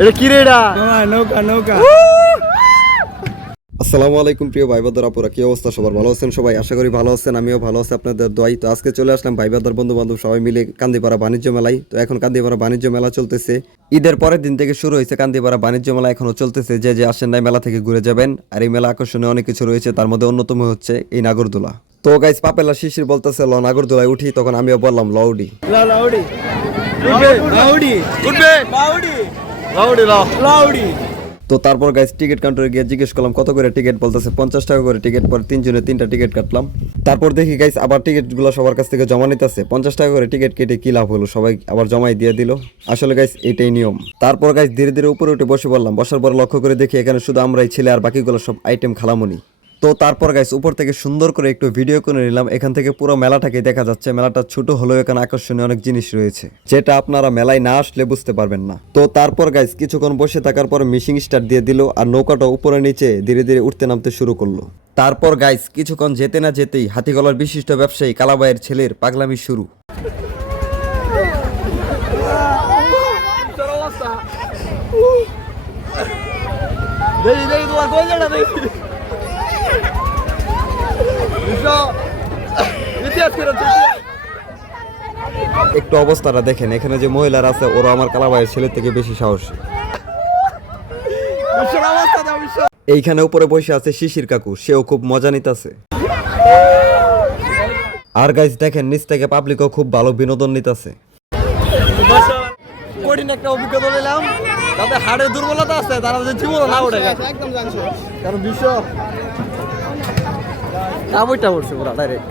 এটা কি রে এটা? নৌকা নৌকা আসসালামু আলাইকুম প্রিয় ভাই বাদর আপুরা কি অবস্থা? সবার ভালো আছেন সবাই? আশা করি ভালো আছেন আমিও ভালো আছি আপনাদের দোয়াই তো আজকে চলে আসলাম ভাই বাদর বন্ধু বান্ধব সবাই মিলে কান্দিপাড়া বাণিজ্য মেলায়। তো এখন কান্দিপাড়া বাণিজ্য মেলা চলতেছে। ঈদের পরের দিন থেকে শুরু হয়েছে কান্দিপাড়া বাণিজ্য মেলা এখনও চলতেছে। যে যে আসেন নাই মেলা থেকে ঘুরে যাবেন। আর এই মেলা আকর্ষণে অনেক কিছু রয়েছে তার মধ্যে অন্যতম হচ্ছে এই নাগরদোলা। তো গাইস পাপেলা শিশির বলতেছে ল নাগরদোলায় উঠি। তখন আমিও বললাম লউডি লাউডি তো তারপর গাইস টিকিট কাউন্টারে গিয়ে জিজ্ঞেস করলাম কত করে টিকিট বলতেছে? পঞ্চাশ টাকা করে টিকিট পরে তিনজনে তিনটা টিকিট কাটলাম। তারপর দেখি গাইস আবার টিকিটগুলো সবার কাছ থেকে জমা নিতেছে। পঞ্চাশ টাকা করে টিকিট কেটে কী লাভ হলো? সবাই আবার জমাই দিয়ে দিল। আসলে গাইস এটাই নিয়ম। তারপর গাইস ধীরে ধীরে উপরে উঠে বসে বললাম বসার পর লক্ষ্য করে দেখি এখানে শুধু আমরাই ছেলে আর বাকিগুলো সব আইটেম খালামুনি। তো তারপর গাইস উপর থেকে সুন্দর করে একটু ভিডিও করে নিলাম। এখান থেকে পুরো মেলাটাকে দেখা যাচ্ছে। মেলাটা ছোট হলেও এখানে আকর্ষণীয় অনেক জিনিস রয়েছে। যেটা আপনারা মেলায় না আসলে বুঝতে পারবেন না। তো তারপর গাইস কিছুক্ষণ বসে থাকার পর মিশিং স্টার দিয়ে দিল আর নৌকাটা উপরে নিচে ধীরে ধীরে উঠতে নামতে শুরু করল। তারপর গাইস কিছুক্ষণ যেতে না যেতেই হাতিগলার বিশিষ্ট ব্যবসায়ী কালাবাইয়ের ছেলের পাগলামি শুরু। তোমার দেখি বিশ্ব ইতিহাস করে একটু অবস্থাটা দেখেন এখানে যে মহিলারা আছে ওরা আমার কালাবাইয়ের ছেলের থেকে বেশি সাহসী। এইখানে উপরে বসে আছে শিশির কাকু সেও খুব মজা নিতেছে। আর গাইস দেখেন নিচ থেকে পাবলিকও খুব ভালো বিনোদন নিতেছে। কঠিন একটা অভিজ্ঞতা নিলাম। তাতে হাড়ের দুর্বলতা আছে তারা যে জীবন না ওঠে। একদম জানছো। কারণ বিশ্ব কাবইটা পড়ছে পুরা ডাইরেক্ট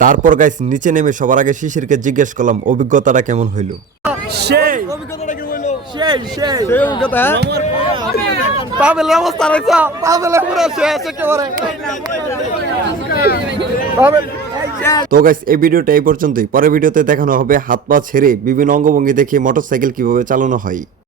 তারপর গাইস নিচে নেমে সবার আগে শিশিরকে জিজ্ঞেস করলাম অভিজ্ঞতাটা কেমন হইল? সেই। অভিজ্ঞতাটা কি বলল সেই সেই। সেই অভিজ্ঞতা হ্যাঁ? পাবেলের অবস্থা রাখছো পাবেলের পুরো শেষ একেবারে। পাবেল তো গাইস এই ভিডিওটা এই পর্যন্তই। পরের ভিডিওতে দেখানো হবে হাত পা ছেড়ে বিভিন্ন অঙ্গভঙ্গি দেখিয়ে মোটরসাইকেল কীভাবে চালানো হয়।